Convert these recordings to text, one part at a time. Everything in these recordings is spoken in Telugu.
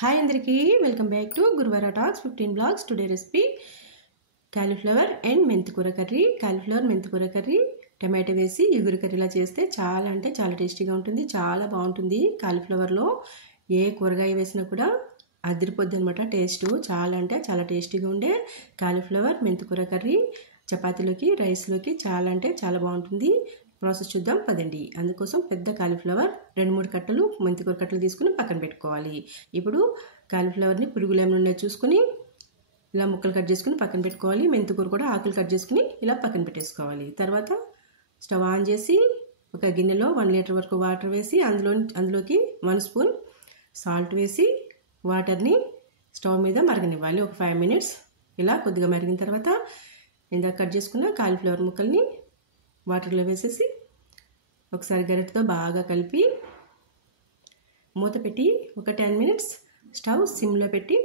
హాయ్ అందరికీ welcome back to Guruvara talks 15 blogs. Today recipe cauliflower and మెంతికూర కర్రీ. కాలీఫ్లవర్ మెంతికూర కర్రీ టమాటో వేసి ఇగురు కర్రీలా చేస్తే చాలా అంటే చాలా టేస్టీగా ఉంటుంది, చాలా బాగుంటుంది. కాలీఫ్లవర్లో ఏ కూరగాయ వేసినా కూడా అదిరిపోద్ది అనమాట. టేస్ట్ చాలా అంటే చాలా టేస్టీగా ఉండే కాలీఫ్లవర్ మెంతికూర కర్రీ చపాతీలోకి రైస్లోకి చాలా అంటే చాలా బాగుంటుంది. ప్రాసెస్ చూద్దాం పదండి. అందుకోసం పెద్ద కాలీఫ్లవర్ 2-3 కట్టలు మెంతికూర కట్టలు తీసుకుని పక్కన పెట్టుకోవాలి. ఇప్పుడు కాలీఫ్లవర్ని పురుగులు ఏమైనా ఉన్నాయో చూసుకుని ఇలా ముక్కలు కట్ చేసుకుని పక్కన పెట్టుకోవాలి. మెంతికూర కూడా ఆకులు కట్ చేసుకుని ఇలా పక్కన పెట్టేసుకోవాలి. తర్వాత స్టవ్ ఆన్ చేసి ఒక గిన్నెలో 1 లీటర్ వరకు వాటర్ వేసి అందులోకి 1 స్పూన్ సాల్ట్ వేసి వాటర్ని స్టవ్ మీద మరగనివ్వాలి. ఒక 5 మినిట్స్ ఇలా కొద్దిగా మరిగిన తర్వాత ఇందాక కట్ చేసుకున్న కాలీఫ్లవర్ ముక్కల్ని వాటర్లో వేసేసి ఒకసారి గరిటెతో బాగా కలిపి మూత పెట్టి ఒక 10 మినిట్స్ స్టవ్ సిమ్లో పెట్టి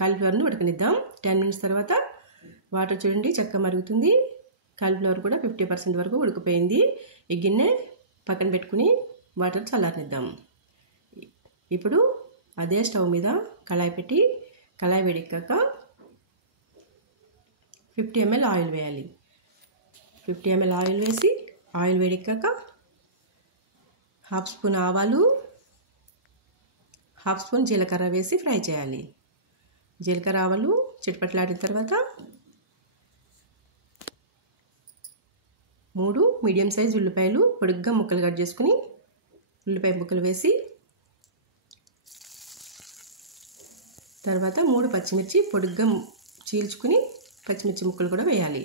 కాలీఫ్లవర్ని ఉడకనిద్దాం. 10 మినిట్స్ తర్వాత వాటర్ చూడండి చక్కగా మరుగుతుంది. కాలీఫ్లవర్ కూడా 50% వరకు ఉడికిపోయింది. ఈ గిన్నె పక్కన పెట్టుకుని వాటర్ చల్లారనిద్దాం. ఇప్పుడు అదే స్టవ్ మీద కళాయి పెట్టి కళాయి వేడెక్కాక 50 ml ఆయిల్ వేయాలి. 50 ml ఆయిల్ వేసి ఆయిల్ వేడెక్కాక 1/2 స్పూన్ ఆవాలు 1/2 స్పూన్ జీలకర్ర వేసి ఫ్రై చేయాలి. జీలకర్ర ఆవాలు చిటపట్లాడిన తర్వాత 3 మీడియం సైజ్ ఉల్లిపాయలు పొడుగ్గా ముక్కలు కట్ చేసుకుని ఉల్లిపాయ ముక్కలు వేసి తర్వాత 3 పచ్చిమిర్చి పొడుగ్గా చీల్చుకుని పచ్చిమిర్చి ముక్కలు కూడా వేయాలి.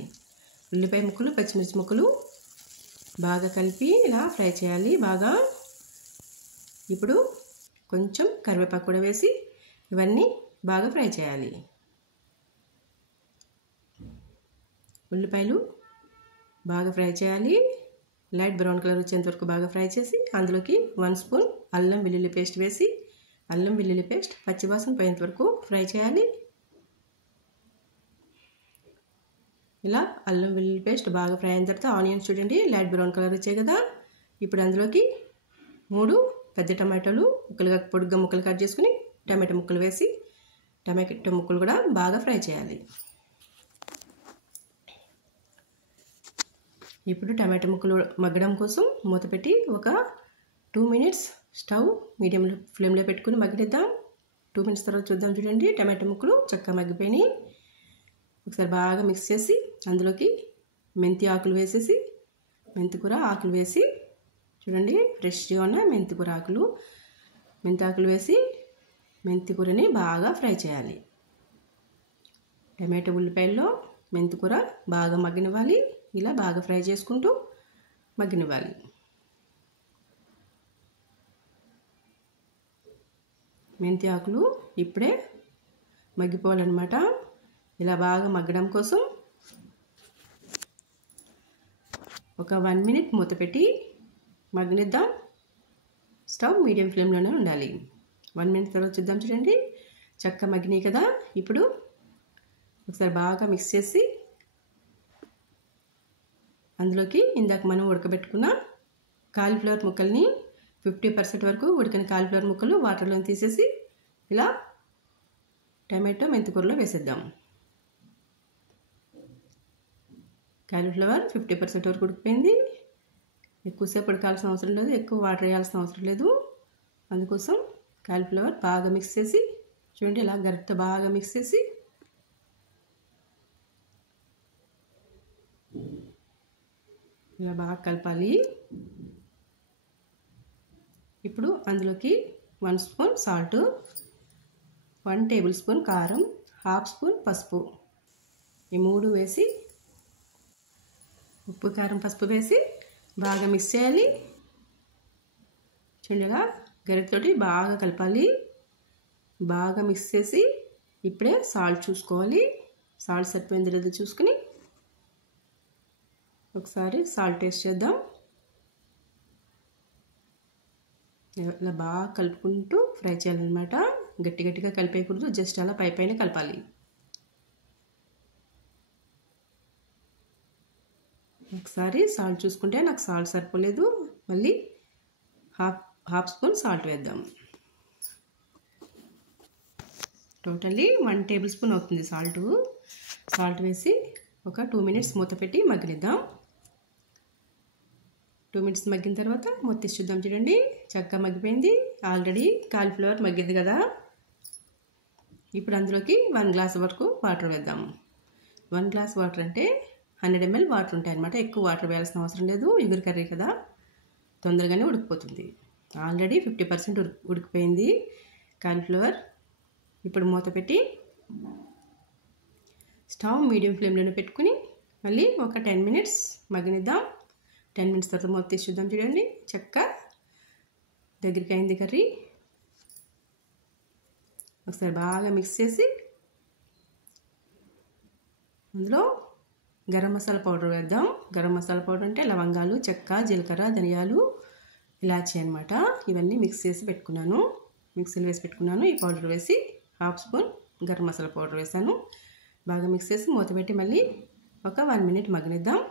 ఉల్లిపాయ ముక్కలు పచ్చిమిర్చి ముక్కలు బాగా కలిపి ఇలా ఫ్రై చేయాలి బాగా. ఇప్పుడు కొంచెం కరివేపాకు కూడా వేసి ఇవన్నీ బాగా ఫ్రై చేయాలి. ఉల్లిపాయలు బాగా ఫ్రై చేయాలి. లైట్ బ్రౌన్ కలర్ వచ్చేంత వరకు బాగా ఫ్రై చేసి అందులోకి 1 స్పూన్ అల్లం వెల్లుల్లి పేస్ట్ వేసి అల్లం వెల్లుల్లి పేస్ట్ పచ్చివాసన పోయేంత వరకు ఫ్రై చేయాలి. ఇలా అల్లం వెల్లుల్లి పేస్ట్ బాగా ఫ్రై అయిన తర్వాత ఆనియన్స్ చూడండి లైట్ బ్రౌన్ కలర్ వచ్చాయి కదా. ఇప్పుడు అందులోకి 3 పెద్ద టమాటాలు పొడుగ్గా ముక్కలు కట్ చేసుకుని టమాటో ముక్కలు వేసి టమాటో ముక్కలు కూడా బాగా ఫ్రై చేయాలి. ఇప్పుడు టమాటో ముక్కలు మగ్గడం కోసం మూత పెట్టి ఒక 2 మినిట్స్ స్టవ్ మీడియం ఫ్లేమ్లో పెట్టుకుని మగ్గనిద్దాం. 2 మినిట్స్ తర్వాత చూద్దాం. చూడండి టమాటో ముక్కలు చక్కగా మగ్గిపోయినాయి. ఒకసారి బాగా మిక్స్ చేసి అందులోకి మెంతి ఆకులు వేసేసి మెంతికూర ఆకులు వేసి చూడండి ఫ్రెష్గా ఉన్న మెంతికూర మెంతి ఆకులు వేసి మెంతికూరని బాగా ఫ్రై చేయాలి. టమాటో ఉల్లిపాయల్లో మెంతికూర బాగా మగ్గనివ్వాలి. ఇలా బాగా ఫ్రై చేసుకుంటూ మగ్గనివ్వాలి. మెంతి ఆకులు ఇప్పుడే మగ్గిపోవాలన్నమాట. ఇలా బాగా మగ్గడం కోసం ఒక 1 మినిట్ మూత పెట్టి మగ్గనిద్దాం. స్టవ్ మీడియం ఫ్లేమ్లోనే ఉండాలి. 1 మినిట్ తర్వాత చూద్దాం. చూడండి చక్కగా మగ్గినాయి కదా. ఇప్పుడు ఒకసారి బాగా మిక్స్ చేసి అందులోకి ఇందాక మనం ఉడకబెట్టుకున్న కాలీఫ్లవర్ ముక్కల్ని 50% వరకు ఉడికిన కాలీఫ్లవర్ ముక్కలు వాటర్లో తీసేసి ఇలా టమాటో మెంతికూరలో వేసేద్దాం. కాలీఫ్లవర్ 50% వరకు ఉడికిపోయింది. ఎక్కువసేపు ఉడకాల్సిన అవసరం లేదు, ఎక్కువ వాటర్ వేయాల్సిన అవసరం లేదు. అందుకోసం కాలీఫ్లవర్ బాగా మిక్స్ చేసి చూడండి ఇలా గరిటెతో బాగా మిక్స్ చేసి ఇలా బాగా కలపాలి. ఇప్పుడు అందులోకి 1 స్పూన్ సాల్ట్ 1 టేబుల్ స్పూన్ కారం 1/2 స్పూన్ పసుపు ఈ 3 వేసి ఉప్పు కారం పసుపు వేసి బాగా మిక్స్ చేయాలి. చూడగా గరిటెతోటి బాగా కలపాలి. బాగా మిక్స్ చేసి ఇప్పుడే సాల్ట్ చూసుకోవాలి. సాల్ట్ సరిపోయింది లేదో చూసుకుని ఒకసారి సాల్ట్ టేస్ట్ చేద్దాం. ఇలా బాగా కలుపుకుంటూ ఫ్రై చేయాలన్నమాట. గట్టిగా కలిపేయకూడదు, జస్ట్ అలా పైన కలపాలి. ఒకసారి సాల్ట్ చూసుకుంటే నాకు సాల్ట్ సరిపోలేదు, మళ్ళీ హాఫ్ స్పూన్ సాల్ట్ వేద్దాం. టోటల్లీ 1 టేబుల్ స్పూన్ అవుతుంది సాల్ట్ వేసి ఒక 2 మినిట్స్ మూత పెట్టి మగ్గనిద్దాం. 2 మినిట్స్ మగ్గిన తర్వాత మూత తీసి చూద్దాం. చూడండి చక్కగా మగ్గిపోయింది. ఆల్రెడీ కాలీఫ్లవర్ మగ్గింది కదా. ఇప్పుడు అందులోకి 1 గ్లాస్ వరకు వాటర్ వేద్దాము. 1 గ్లాస్ వాటర్ అంటే 100 ml వాటర్ ఉంటాయి అన్నమాట. ఎక్కువ వాటర్ వేయాల్సిన అవసరం లేదు. ఇగురు కర్రీ కదా, తొందరగానే ఉడికిపోతుంది. ఆల్రెడీ 50% ఉడికిపోయింది కాలీఫ్లవర్. ఇప్పుడు మూత పెట్టి స్టవ్ మీడియం ఫ్లేమ్లోనే పెట్టుకుని మళ్ళీ ఒక 10 మినిట్స్ మగ్గనిద్దాం. 10 మినిట్స్ తర్వాత మూత తీసి చూద్దాం. చూడండి చక్కగా దగ్గరికి అయింది కర్రీ. ఒకసారి బాగా మిక్స్ చేసి అందులో గరం మసాలా పౌడర్ వేద్దాం. గరం మసాలా పౌడర్ అంటే లవంగాలు, చెక్క, జీలకర్ర, ధనియాలు, ఇలాచీ అన్నమాట. ఇవన్నీ మిక్స్ చేసి పెట్టుకున్నాను, మిక్సీలో వేసి పెట్టుకున్నాను. ఈ పౌడర్ వేసి 1/2 స్పూన్ గరం మసాలా పౌడర్ వేసాను. బాగా మిక్స్ చేసి మూత పెట్టి మళ్ళీ ఒక 1 మినిట్ మగ్గనిద్దాం.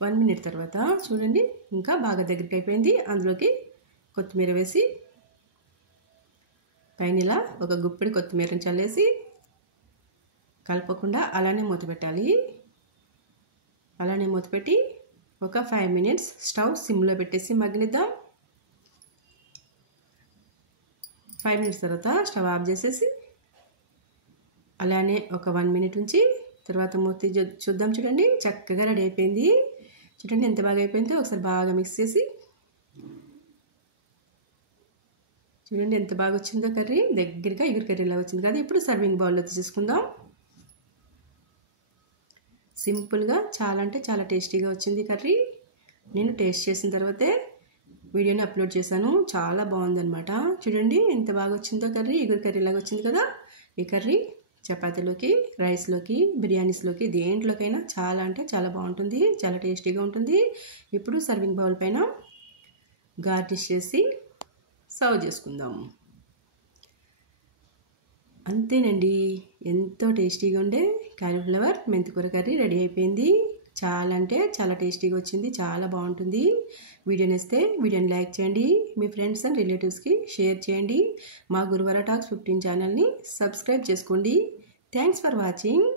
1 మినిట్ తర్వాత చూడండి ఇంకా బాగా దగ్గరికి అయిపోయింది. అందులోకి కొత్తిమీర వేసి పైన ఇలా ఒక గుప్పెడి కొత్తిమీరని చల్లేసి కలపకుండా అలానే మూత పెట్టాలి. అలానే మూత పెట్టి ఒక 5 మినిట్స్ స్టవ్ సిమ్లో పెట్టేసి మగ్గనిద్దాం. 5 మినిట్స్ తర్వాత స్టవ్ ఆఫ్ చేసేసి అలానే ఒక 1 మినిట్ ఉంచి తర్వాత మూత చూద్దాం. చూడండి చక్కగా రెడీ అయిపోయింది. చూడండి ఎంత బాగా అయిపోయిందో. ఒకసారి బాగా మిక్స్ చేసి చూడండి ఎంత బాగా వచ్చిందో కర్రీ. దగ్గరగా ఇగురు కర్రీలా వచ్చింది కదా. ఇప్పుడు సర్వింగ్ బౌల్లో తీసుకుందాం. సింపుల్గా చాలా అంటే చాలా టేస్టీగా వచ్చింది కర్రీ. నేను టేస్ట్ చేసిన తర్వాతే వీడియోని అప్లోడ్ చేశాను. చాలా బాగుందన్నమాట. చూడండి ఎంత బాగా వచ్చిందో కర్రీ. ఇగురు కర్రీలాగా వచ్చింది కదా. ఈ కర్రీ చపాతీలోకి, రైస్లోకి, బిర్యానీస్లోకి, దేంట్లోకైనా చాలా అంటే చాలా బాగుంటుంది. చాలా టేస్టీగా ఉంటుంది. ఇప్పుడు సర్వింగ్ బౌల్ పైన గార్నిష్ చేసి సర్వ్ చేసుకుందాం. అంతేనండి, ఎంతో టేస్టీగా ఉండే కాలీఫ్లవర్ మెంతికూర కర్రీ రెడీ అయిపోయింది. చాలా అంటే చాలా టేస్టీగా వచ్చింది. చాలా బాగుంటుంది. వీడియో నచ్చితే వీడియోని లైక్ చేయండి. మీ ఫ్రెండ్స్ అండ్ రిలేటివ్స్కి షేర్ చేయండి. మా గురువార టాక్స్ 15 ఛానల్ని సబ్స్క్రైబ్ చేసుకోండి. Thanks for watching.